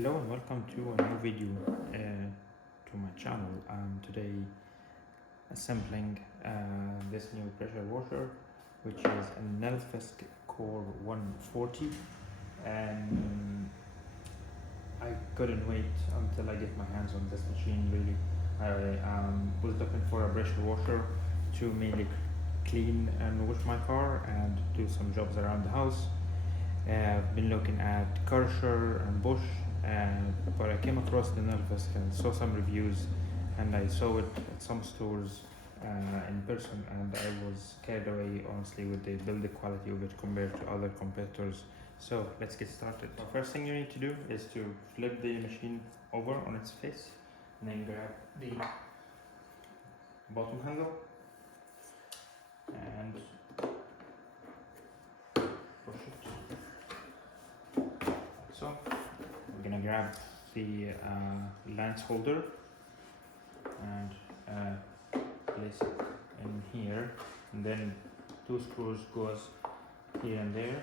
Hello and welcome to a new video to my channel. I'm today assembling this new pressure washer, which is a Nilfisk Core 140, and I couldn't wait until I get my hands on this machine. Really, I was looking for a pressure washer to mainly clean and wash my car and do some jobs around the house. I've been looking at Karcher and Bosch, but I came across the Nilfisk and saw some reviews, and I saw it at some stores in person, and I was carried away honestly with the build quality of it compared to other competitors. So let's get started. The first thing you need to do is to flip the machine over on its face, and then grab the bottom handle and push it. So we're gonna grab the lance holder and place it in here, and then two screws goes here and there.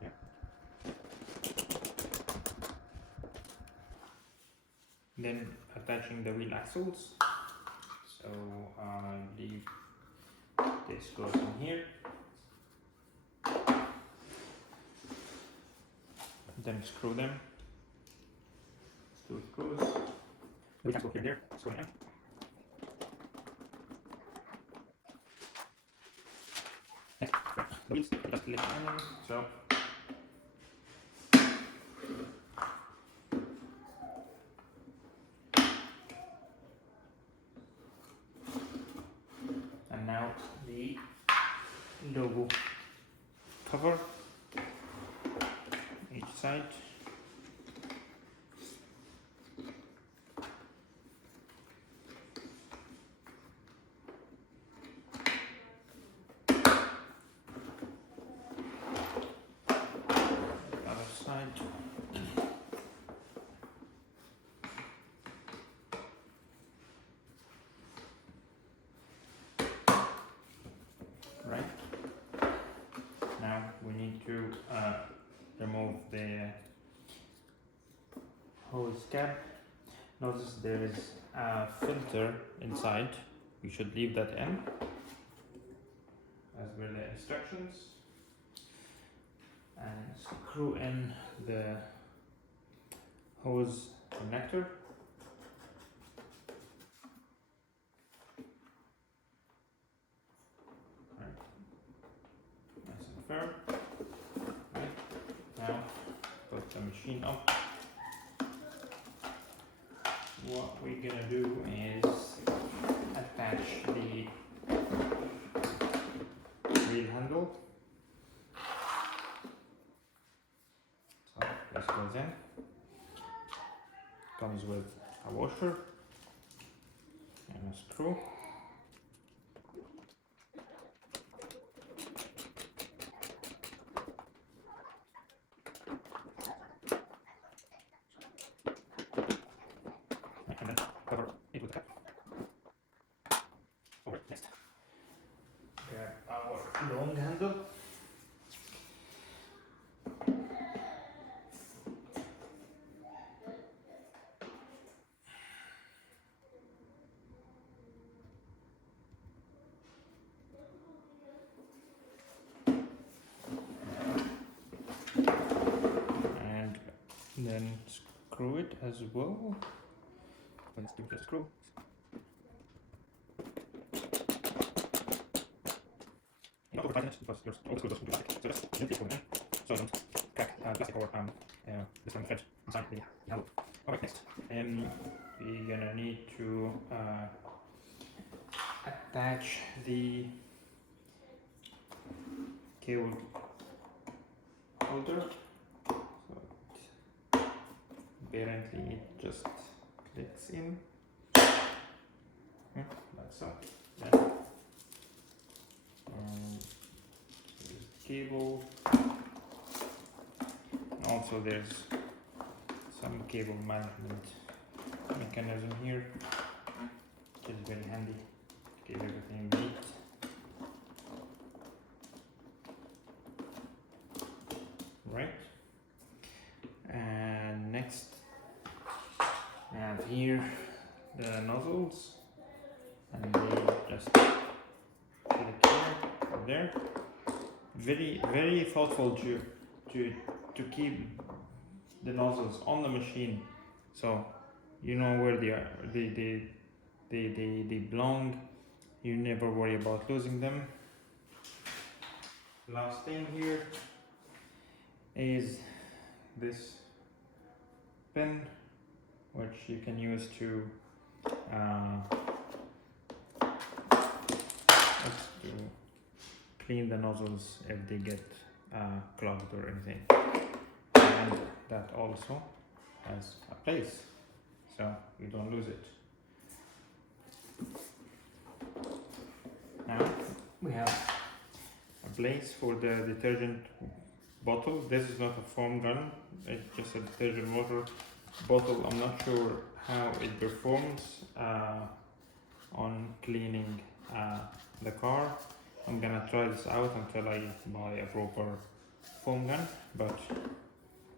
Yeah. Then attaching the wheel axles. So leave this goes in here. Then screw them. Two screws. We can go here and there. Screw them. Next, the wheels just lift in. So and now the logo cover each side. Other side. Right. Now we need to remove the hose cap. Notice there is a filter inside. You should leave that in as per the instructions, and screw in the hose connector. Right. Nice and firm. Right. Now put the machine up. What we're gonna do is attach the wheel handle. So this goes in. Comes with a washer and a screw. And then cover it with a cap. Over next. Grab our long handle. And then screw it as well. Let's do the screw. Not over tighten it because there's all the screws are plastic. So just gently pull them in so I don't crack plastic or this one thread inside the handle. Alright, next. We're gonna need to attach the cable holder. So apparently it just clicks in. Like so. Then cable. Also there's some cable management mechanism here, which is very handy to keep everything neat. nozzles, and they just click here or there. Very thoughtful to keep the nozzles on the machine, so you know where they are. They belong. You never worry about losing them. Last thing here is this pin, which you can use to clean the nozzles if they get clogged or anything. And that also has a place, so you don't lose it. Now we have a place for the detergent bottle. This is not a foam gun, it's just a detergent water bottle. I'm not sure how it performs on cleaning the car. I'm gonna try this out until I buy a proper foam gun, but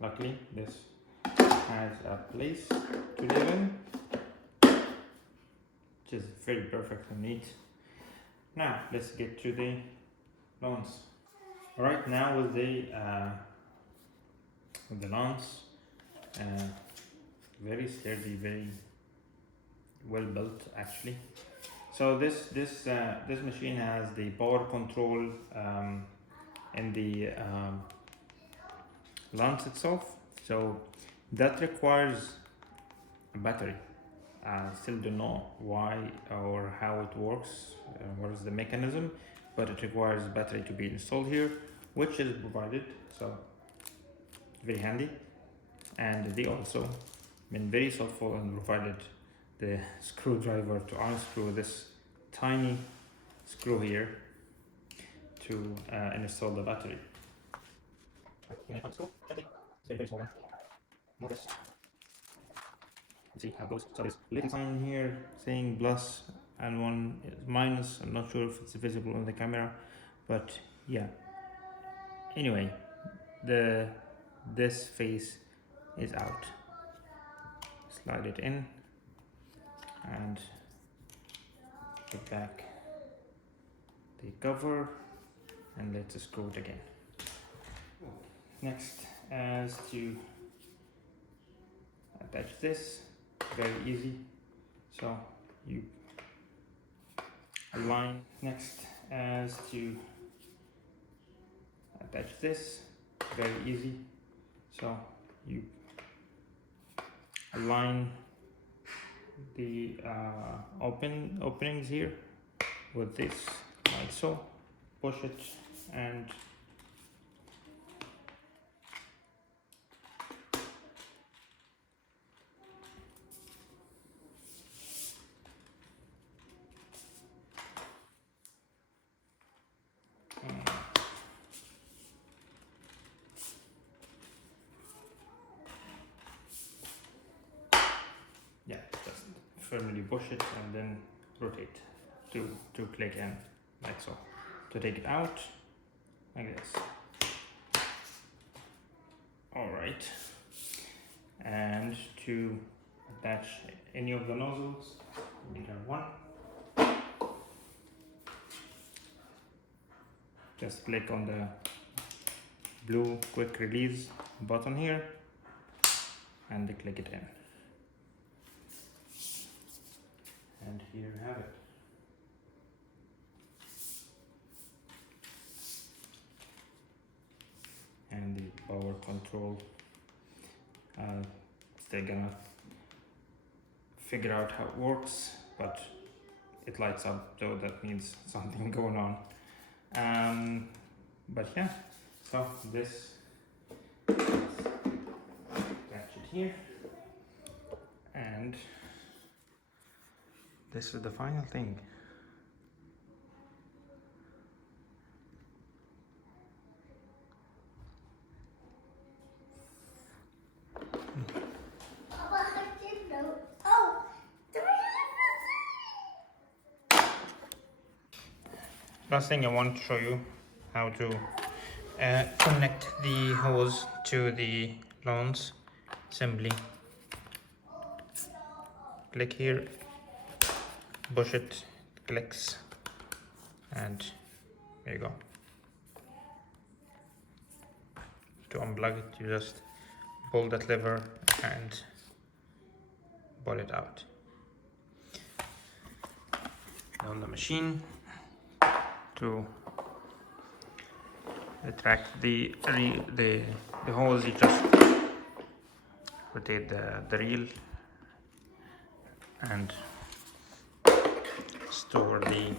luckily this has a place to live in, which is very perfect and neat. Now let's get to the lawns. Right now with the lawns, very sturdy, very well built actually. So this machine has the power control in the lens itself, so that requires a battery. I still don't know why or how it works, what is the mechanism, but it requires a battery to be installed here, which is provided, so very handy. And they also been very thoughtful and provided the screwdriver to unscrew this tiny screw here to install the battery. Very small one. Let's see how it goes. So there's a little sign here saying plus and one is minus. I'm not sure if it's visible on the camera, but yeah. Anyway, this face is out. Slide it in and get back the cover, and let's screw it again. Next, as to attach this, very easy. So you align. Next, as to attach this, very easy. So you align the openings here with this, like so. Push it and yeah, just firmly push it and then rotate to click in, like so. To take it out, like this. Alright, and to attach any of the nozzles, we have one. Just click on the blue quick release button here and click it in. And here you have it. And the power control, they're gonna figure out how it works, but it lights up, so that means something going on. But yeah, so this, attach it here, and this is the final thing. Last thing I want to show you how to connect the hose to the lawns. Simply click here push it clicks, and there you go. To unplug it, you just pull that lever and pull it out. On the machine to retract the hose, you just rotate the reel and store the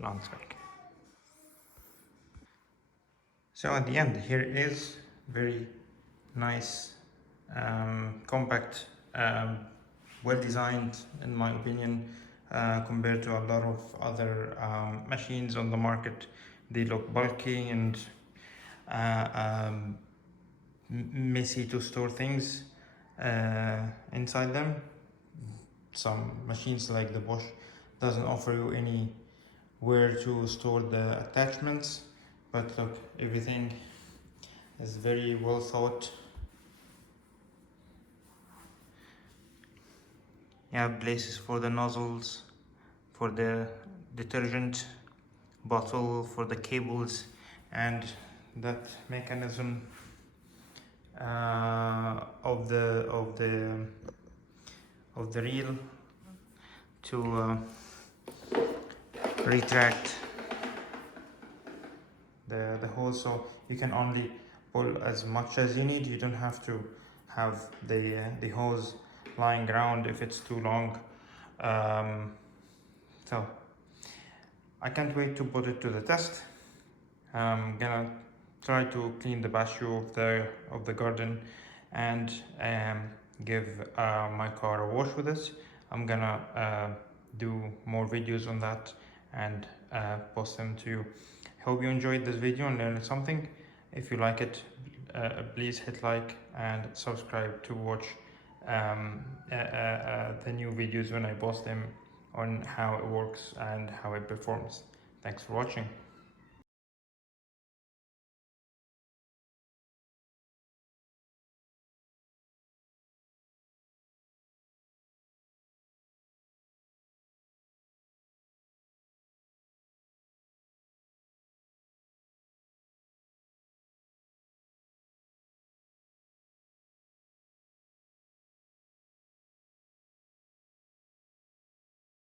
launch spec. So at the end, here is very nice, compact, well designed in my opinion, compared to a lot of other machines on the market. They look bulky and messy to store things inside them. Some machines like the Bosch doesn't offer you anywhere to store the attachments, but look, everything is very well thought. You have places for the nozzles, for the detergent bottle, for the cables, and that mechanism of the reel to retract the hose, so you can only pull as much as you need. You don't have to have the hose lying around if it's too long. So I can't wait to put it to the test. I'm gonna try to clean the patio of the garden and give my car a wash with this. I'm gonna do more videos on that and post them to you. Hope you enjoyed this video and learned something. If you like it, please hit like and subscribe to watch the new videos when I post them on how it works and how it performs. Thanks for watching.